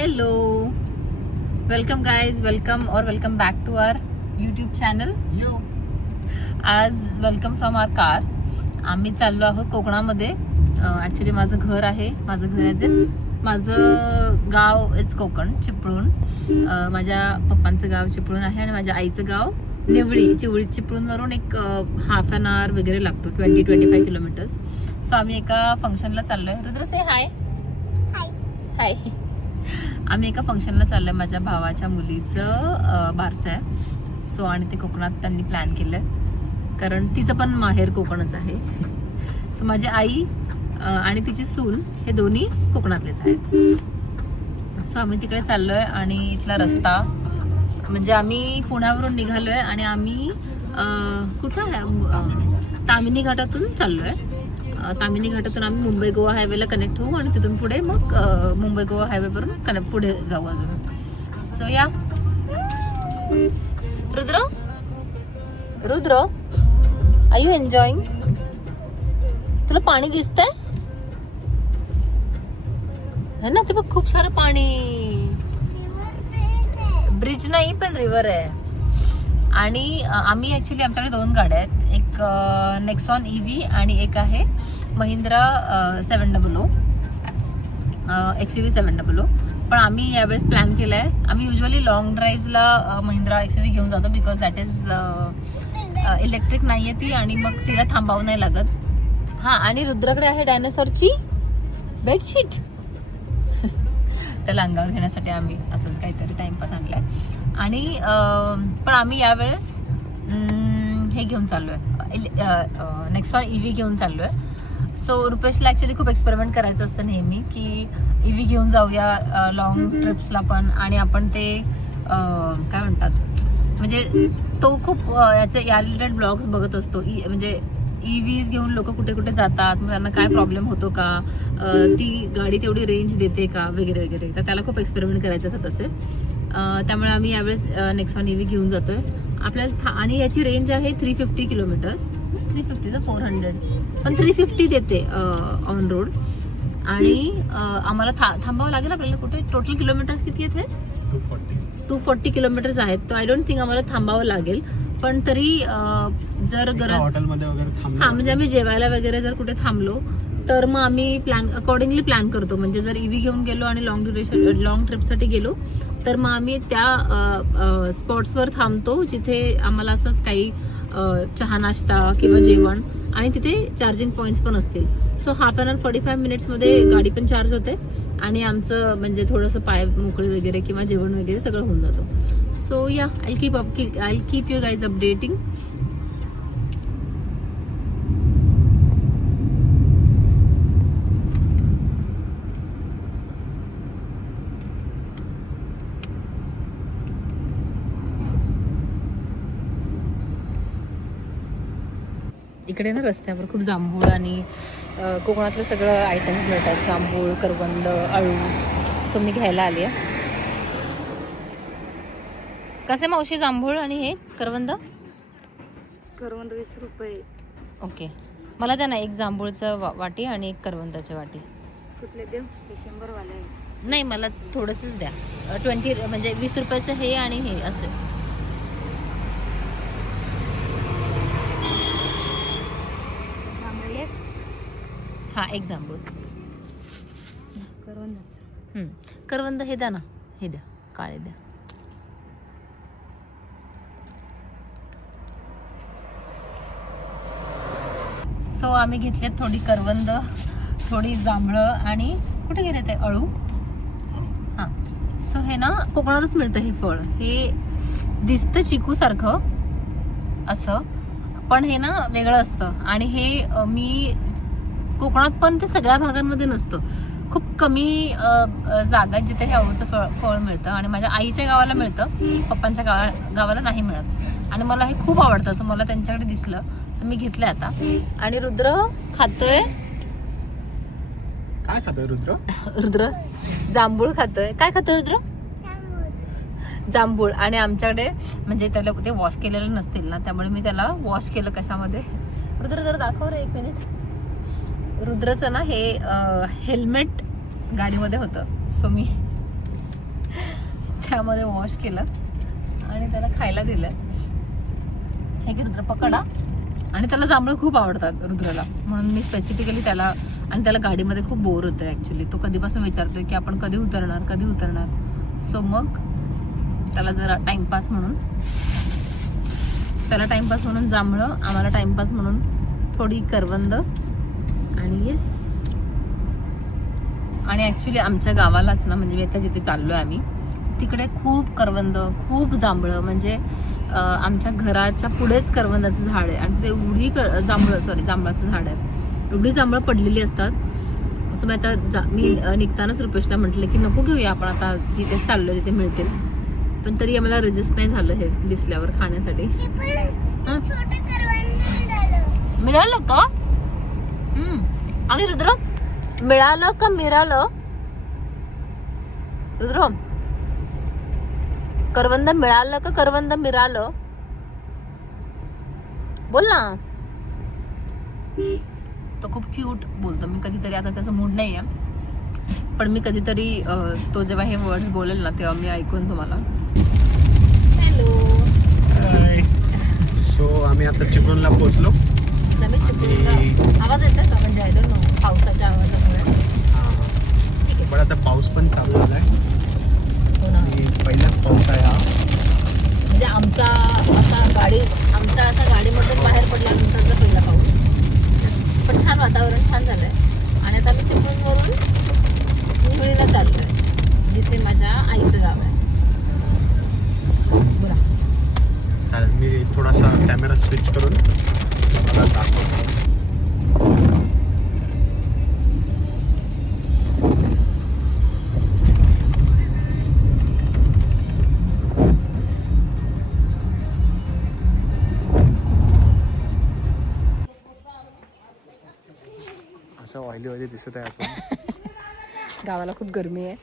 Hello, welcome guys, welcome back to our YouTube channel. आज welcome from our car. आम्ही चाललो आहोत कोकणामध्ये. ॲक्च्युली माझं घर आहे माझं गाव इज कोकण, चिपळूण. माझ्या पप्पांचं गाव चिपळूण आहे आणि माझ्या आईचं गाव निवळी. चिपळूणवरून एक हाफ ॲन आवर वगैरे लागतो, 20-25 किलोमीटर्स. सो आम्ही एका फंक्शनला चाललोय. रुद्र से हाय. हाय. आम्ही एका फंक्शनला चाललोय. माझ्या भावाच्या मुलीचं बारसं आहे. सो आणि ते कोकणात त्यांनी प्लॅन केलंय, कारण तिचं पण माहेर कोकणच आहे. सो माझी आई आणि तिची सून हे दोन्ही कोकणातलेच आहेत. सो आम्ही तिकडे चाललोय आणि इथला रस्ता म्हणजे आम्ही पुण्यावरून निघालोय आणि आम्ही कुठं तामिनी घाटातून चाललोय. तामिनी घाटातून आम्ही मुंबई गोवा हायवेला कनेक्ट होऊ आणि तिथून पुढे मग मुंबई गोवा हायवेवरून पुढे जाऊ अजून. सो या. Rudra are you enjoying? तुला पाणी दिसतंय है ना? ते बघ खूप सारं पाणी. ब्रिज नाही पण रिव्हर आहे. आणि आम्ही ॲक्च्युली आमच्याकडे 2 गाड्या आहेत. एक नेक्सॉन EV आणि एक आहे महिंद्रा 700 XUV 700. पण आम्ही यावेळेस प्लॅन केला आहे. आम्ही युजली लॉंग ड्राईव्हला महिंद्रा XUV घेऊन जातो, बिकॉज दॅट इज इलेक्ट्रिक नाही आहे ती आणि मग तिला थांबावं नाही लागत. हां, आणि रुद्राकडे आहे डायनासॉरची बेडशीट. त्याला अंगावर घेण्यासाठी आम्ही असंच काहीतरी टाइमपास आणलाय. आणि पण आम्ही यावेळेस हे घेऊन चाललोय, नेक्सॉन EV घेऊन चाललोय. सो रुपेशला ॲक्च्युली खूप एक्सपेरिमेंट करायचं असतं नेहमी, की EV घेऊन जाऊया लॉंग ट्रिप्सला पण. आणि आपण ते काय म्हणतात, म्हणजे तो खूप या रिलेटेड ब्लॉग्स बघत असतो. म्हणजे EVs घेऊन लोक कुठे कुठे जातात, मग त्यांना काय प्रॉब्लेम होतो का, ती गाडी तेवढी रेंज देते का वगैरे वगैरे. तर त्याला खूप एक्सपेरिमेंट करायचं असतं तसे. त्यामुळे आम्ही यावेळेस नेक्सॉन EV घेऊन जातोय. आपल्याला आणि याची रेंज आहे 350 किलोमीटर्स. 350 तर 400 पण 350 देते ऑन रोड. आणि आम्हाला थांबावं लागेल आपल्याला. कुठे टोटल किलोमीटर्स किती आहेत? 240 किलोमीटर्स आहेत. तर आय डोंट थिंक आम्हाला थांबावं लागेल. पण तरी जर गरज हॉटेलमध्ये वगैरे म्हणजे आम्ही जेवायला वगैरे जर कुठे थांबलो तर मग आम्ही अकॉर्डिंगली प्लॅन करतो. म्हणजे जर EV घेऊन गेलो आणि लॉंग ट्रिपसाठी गेलो तर मग आम्ही त्या स्पॉट्सवर थांबतो जिथे आम्हाला असंच काही चहा नाश्ता किंवा जेवण, आणि तिथे चार्जिंग पॉईंट्स पण असतील. सो हाफ ॲन आवर 45 मिनिट्समध्ये गाडी पण चार्ज होते आणि आमचं म्हणजे थोडंसं पाय मोकळे वगैरे किंवा जेवण वगैरे सगळं होऊन जातं. सो या, I keep you guys updating. इकडे ना रस्त्यावर खूप जांभूळ आणि कोकणातलं सगळं आयटम्स मिळतात. जांभूळ, करवंद, अळू. सो मी घ्यायला आली आहे. कसे मावशी जांभूळ आणि हे करवंद? 20 रुपये. ओके, मला द्या ना एक जांभूळचं वाटी आणि एक करवंदाची वाटी. कुठले देऊ? 100 वाले आहे. नाही, मला थोडंसंच द्या. 20 म्हणजे 20 रुपयाचं हे आणि हे असं. हा, एक जांभूळ. करवंद हे द्या ना, हे द्या, काळे द्या. सो आम्ही घेतलेत थोडी करवंद, थोडी जांभळं आणि कुठे गेले ते अळू. हां, सो हे ना कोकणातच मिळतं हे फळ. हे दिसतं चिकू सारखं असं, पण हे ना वेगळं असतं. आणि हे मी कोकणात पण ते सगळ्या भागांमध्ये नसतं. खूप कमी जागा जिथे हे अळूचं फळ मिळतं. आणि माझ्या आईच्या गावाला मिळतं, पप्पांच्या गावाला नाही मिळत. आणि मला हे खूप आवडतं. असं मला त्यांच्याकडे दिसलं तर मी घेतलंय आता. आणि रुद्र खातोय. काय खातोय रुद्र जांभूळ खातोय. काय खातोय रुद्र? जांभूळ. आणि आमच्याकडे म्हणजे त्याला ते वॉश केलेलं नसतील ना, त्यामुळे मी त्याला वॉश केलं. कशामध्ये? रुद्र जरा दाखव रे, 1 मिनिट. रुद्रचं ना हे हेल्मेट गाडीमध्ये होतं. सो मी त्यामध्ये वॉश केलं आणि त्याला खायला दिलं. हे की रुद्र पकडा. आणि त्याला जांभळं खूप आवडतात रुद्राला, म्हणून मी स्पेसिफिकली त्याला, आणि त्याला गाडीमध्ये खूप बोर होतं ॲक्च्युली. तो कधीपासून विचारतोय की आपण कधी उतरणार. सो मग त्याला जरा टाइमपास म्हणून, त्याला टाइमपास म्हणून जांभळं, आम्हाला टाइमपास म्हणून थोडी करवंद. आणि येस, आणि ॲक्च्युली आमच्या गावालाच ना, म्हणजे मी आता जिथे चाललो आहे आम्ही, तिकडे खूप करवंद, खूप जांभळं, म्हणजे आमच्या घराच्या पुढेच करवंदाचं झाड आहे आणि तिथे एवढी जांभळाचं झाड आहे, एवढी जांभळं पडलेली असतात. असं मी आता मी निघतानाच रुपेशला म्हटलं की नको घेऊया आपण, आता तिथेच चाललो, तिथे मिळतील. पण तरी आम्हाला रेजिस्ट नाही झालं हे दिसल्यावर खाण्यासाठी. मिळालं का? आणि रुद्र मिळालं का मिळालं? रुद्र करवंद मिळालं का करवंद मिळालं? बोल ना. तो खूप क्यूट बोलतो. मी कधीतरी, आता त्याचा मूड नाही आहे, पण मी कधीतरी तो जेव्हा हे वर्ड्स बोलेल ना तेव्हा मी ऐकून तुम्हाला. हॅलो. सो आम्ही आता चिपळूणला पोहोचलो. आवाज येतो का? म्हणजे आय डोंट नो, पावसाच्या आवाजामुळे. पण आता पाऊस पण चालू झालाय. हो ना. पहिलाच पाऊस आहे हा. म्हणजे आमचा असा गाडीमधून बाहेर पडल्यानंतरचा पहिला पाऊस. पण छान वातावरण, छान झालंय. आणि आता मी चिपळूणवरून निवळीला चाललोय, जिथे माझ्या आईचं गाव आहे. बोला. चालेल, मी थोडासा कॅमेरा स्विच करून मला दाखवतो. असं ऑइली दिसत आहे आपण. गावाला खूप गरमी आहे,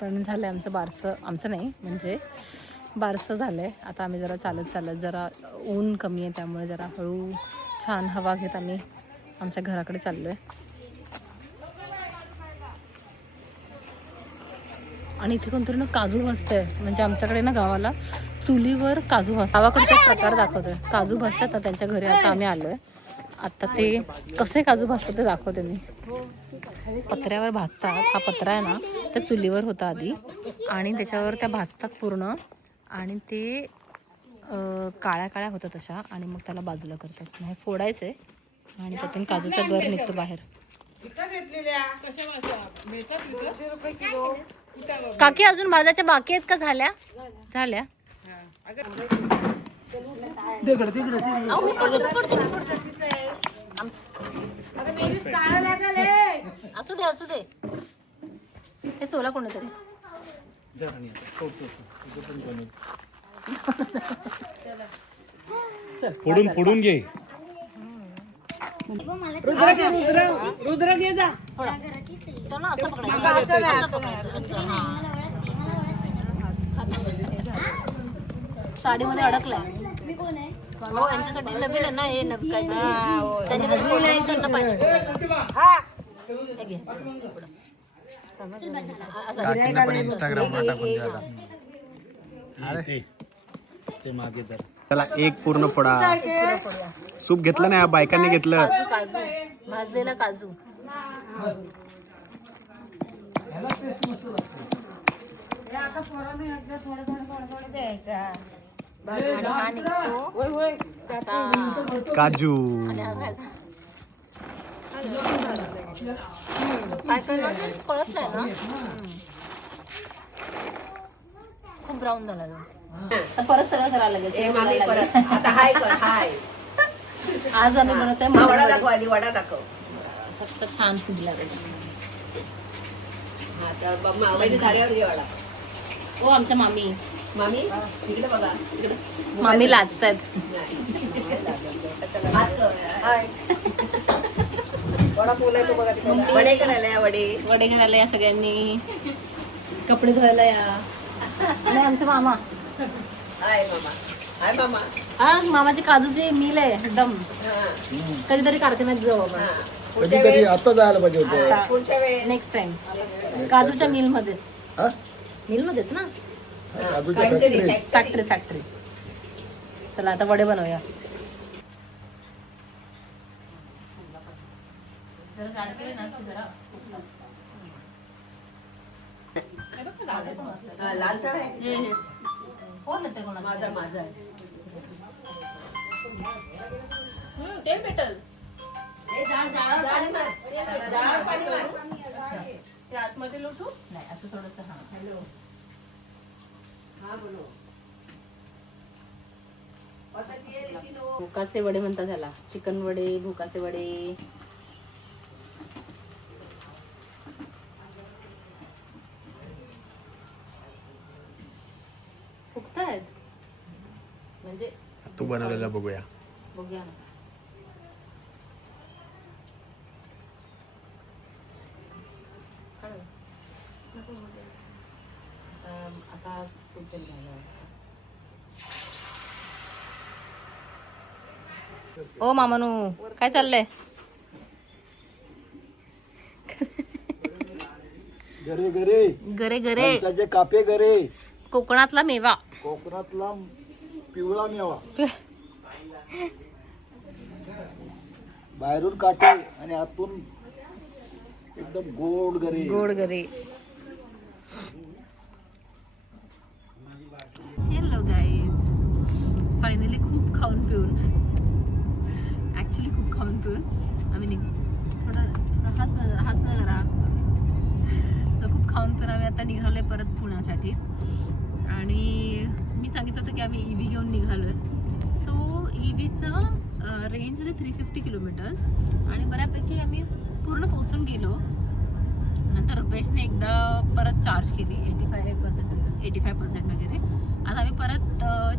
पण झालं आहे आमचं बारसं. आमचं नाही, म्हणजे बारसं झालं आहे. आता आम्ही जरा चालत जरा ऊन कमी आहे त्यामुळे जरा हळू छान हवा घेत आम्ही आमच्या घराकडे चाललो आहे. आणि इथे कोणतरी ना काजू भाजतंय. म्हणजे आमच्याकडे ना गावाला चुलीवर काजू भाजतात. गावाकडचा एक प्रकार दाखवतोय. काजू भाजतात ना त्यांच्या घरी. आता आम्ही आलो आहे. आता ते कसे काजू भाजतात ते दाखवते मी. पत्र्यावर भाजतात. हा पत्रा आहे ना, त्या चुलीवर होता आधी, आणि त्याच्यावर त्या भाजतात पूर्ण, आणि ते काळ्या काळ्या होतात अशा, आणि मग त्याला बाजूला करतात. हे फोडायचे आणि त्यातून काजूचा गर निघतो बाहेर. काकी अजून भाजाच्या बाकी आहेत का? झाल्या. असू दे. हे सोला कोणीतरी. फोडून घे. रुद्र घे जा. साडीमध्ये अडकलाय. हो, यांच्यासाठी नवीन आहे ना हे. त्यांनी काकींना पण इंस्टाग्रामवर टाकून द्या. अरे ते मागे जर त्याला एक पूर्ण फोडा. सूप घेतलं नाही, बायकांनी घेतलं. काजू भाजलेला काजू. आणि हा निघतो काजू. काय करणार कळत नाही ना. खूप ब्राऊन झाला तो. परत सगळं करायला लागेल. आज आम्ही बनवतोय वडा दाखव. सगळं छान फुगला ओ आमच्या मामी तिकडे बघा. मामी लाजतायत. वडे करायला वडे घालायला या सगळ्यांनी. कपडे धुवायला या. आणि आमचा मामा. हा, मामाची काजूची मिल आहे एकदम. कधीतरी कारखान्यात जाऊ आपण. कधी आता जायला पाहिजे होतं. पुढच्या वेळेस नेक्स्ट टाइम काजूच्या मिल मध्येच ना. Factory factory. चला आता वडे बनवूया. लाल तर आहे. कोण येते कोणाचा? माझा माझा ते भेटल. जाळ पाणी मार. ते आतमध्ये लोटू. नाही असं थोडंसं. हा हॅलो. हा बोलो. भुकाचे वडे म्हणतात त्याला. चिकन वडे, भुकाचे वडे. फुगतायत म्हणजे तू बनवलेला बघूया. बघूया ना. आता फुगतील झालं. ओ मामानू काय चाललंय? गरे गरे गरे गरे. फणसाचे कापे गरे. कोकणातला मेवा. कोकणातला पिवळा मेवा. बाहेरून काटे आणि आतून एकदम गोड गरे. गोड गरे. हॅलो गाईज, फायनली खूप खाऊन पिऊन, ॲक्च्युली खूप खाऊन पिऊन आम्ही थोडं हसणं जरा, तर खूप खाऊन पिऊन आम्ही आता निघालोय परत पुण्यासाठी. आणि मी सांगितलं होतं की आम्ही EV घेऊन निघालोय. सो EVचं रेंज होते 350 किलोमीटर्स आणि बऱ्यापैकी आम्ही पूर्ण पोहोचून गेलो. नंतर रुपेशने एकदा परत चार्ज केली 85% वगैरे. आता आम्ही परत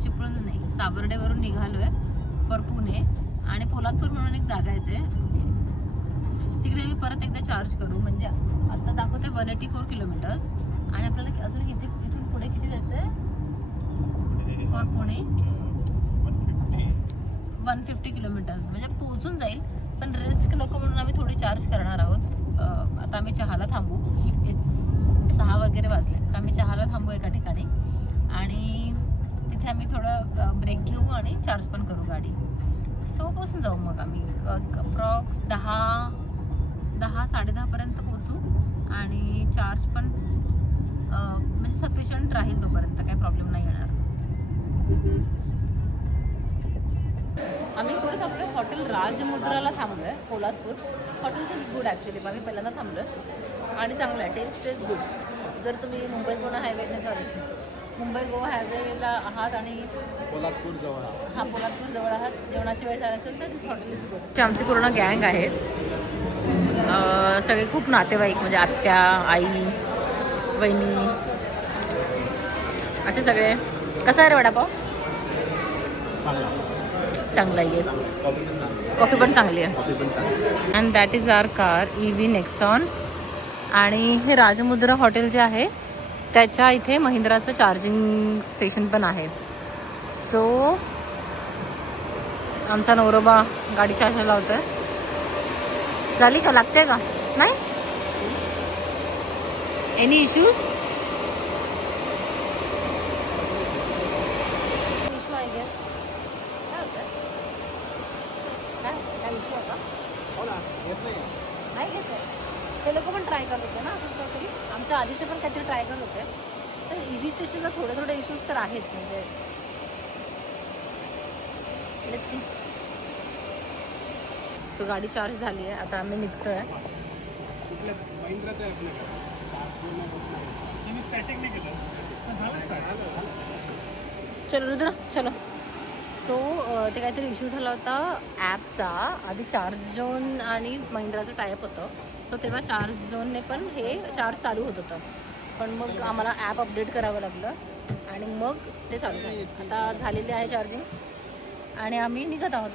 चिपळूण नाही सावर्डेवरून निघालो आहे फॉर पुणे. आणि पोलादपूर म्हणून एक जागा येते, तिकडे आम्ही परत एकदा चार्ज करू. म्हणजे आता दाखवते 184 किलोमीटर्स आणि आपल्याला अजून किती इथून पुढे किती जायचं आहे फॉर पुणे? 150 किलोमीटर्स. म्हणजे पोहोचून जाईल पण रिस्क नको म्हणून आम्ही थोडी चार्ज करणार आहोत. आता आम्ही चहाला थांबू. 6 वगैरे वाजले तर आम्ही चहाला थांबू एका ठिकाणी आणि तिथे आम्ही थोडं ब्रेक घेऊ आणि चार्ज पण करू गाडी. सो पोचून जाऊ मग आम्ही अप्रॉक्स 10-10:30पर्यंत पोचू आणि चार्ज पण म्हणजे सफिशियंट राहील तोपर्यंत, काही प्रॉब्लेम नाही येणार. आम्ही कुठे थांबलोय? हॉटेल राजमुद्राला थांबलोय Poladpur. Hotels is good actually. आम्ही पहिल्यांदा थांबलोय आणि चांगलं आहे. Taste is good. जर तुम्ही मुंबई गोवा हायवेला आहात आणि पोलादपूर जवळ. हा पोलादपूर जवळ आहात, जेवणाची वेळ झाली असेल तर दिस हॉटेल इज गुड. आमची पूर्ण गँग आहे. सगळे खूप नातेवाईक म्हणजे आत्या, आई, वहिनी असे सगळे. कसा आहे रे वडापाव? चांगला आहे. येस, कॉफी पण चांगली आहे. And that is our car EV Nexon. आणि हे राजमुद्रा हॉटेल जे आहे त्याच्या इथे महिंद्राचं चार्जिंग स्टेशन पण आहे. सो आमचा नवरोबा गाडी चार्जर लावतोय. झाली का? लागते का? नाही any issues? Issue I guess. काय होतं? काय इश्यू होता? नाही घेत आहे. ते लोक पण ट्राय करत होते ना असं काहीतरी. आमच्या आधीचे पण काहीतरी ट्राय करत होते. तर EV स्टेशनला थोडे इश्यूज तर आहेत. म्हणजे सो गाडी चार्ज झाली आहे. आता आम्ही निघतोय. चलो रुद्र चलो. सो ते काहीतरी इश्यू झाला होता ॲपचा. आधी चार्ज झोन आणि महिंद्राचं टायअप होतं. सो तेव्हा चार्ज झोनने पण हे चार्ज चालू होत होतं. पण मग आम्हाला ॲप अपडेट करावं लागलं आणि मग ते चालू झालं. आता झालेले आहे चार्जिंग आणि आम्ही निघत आहोत.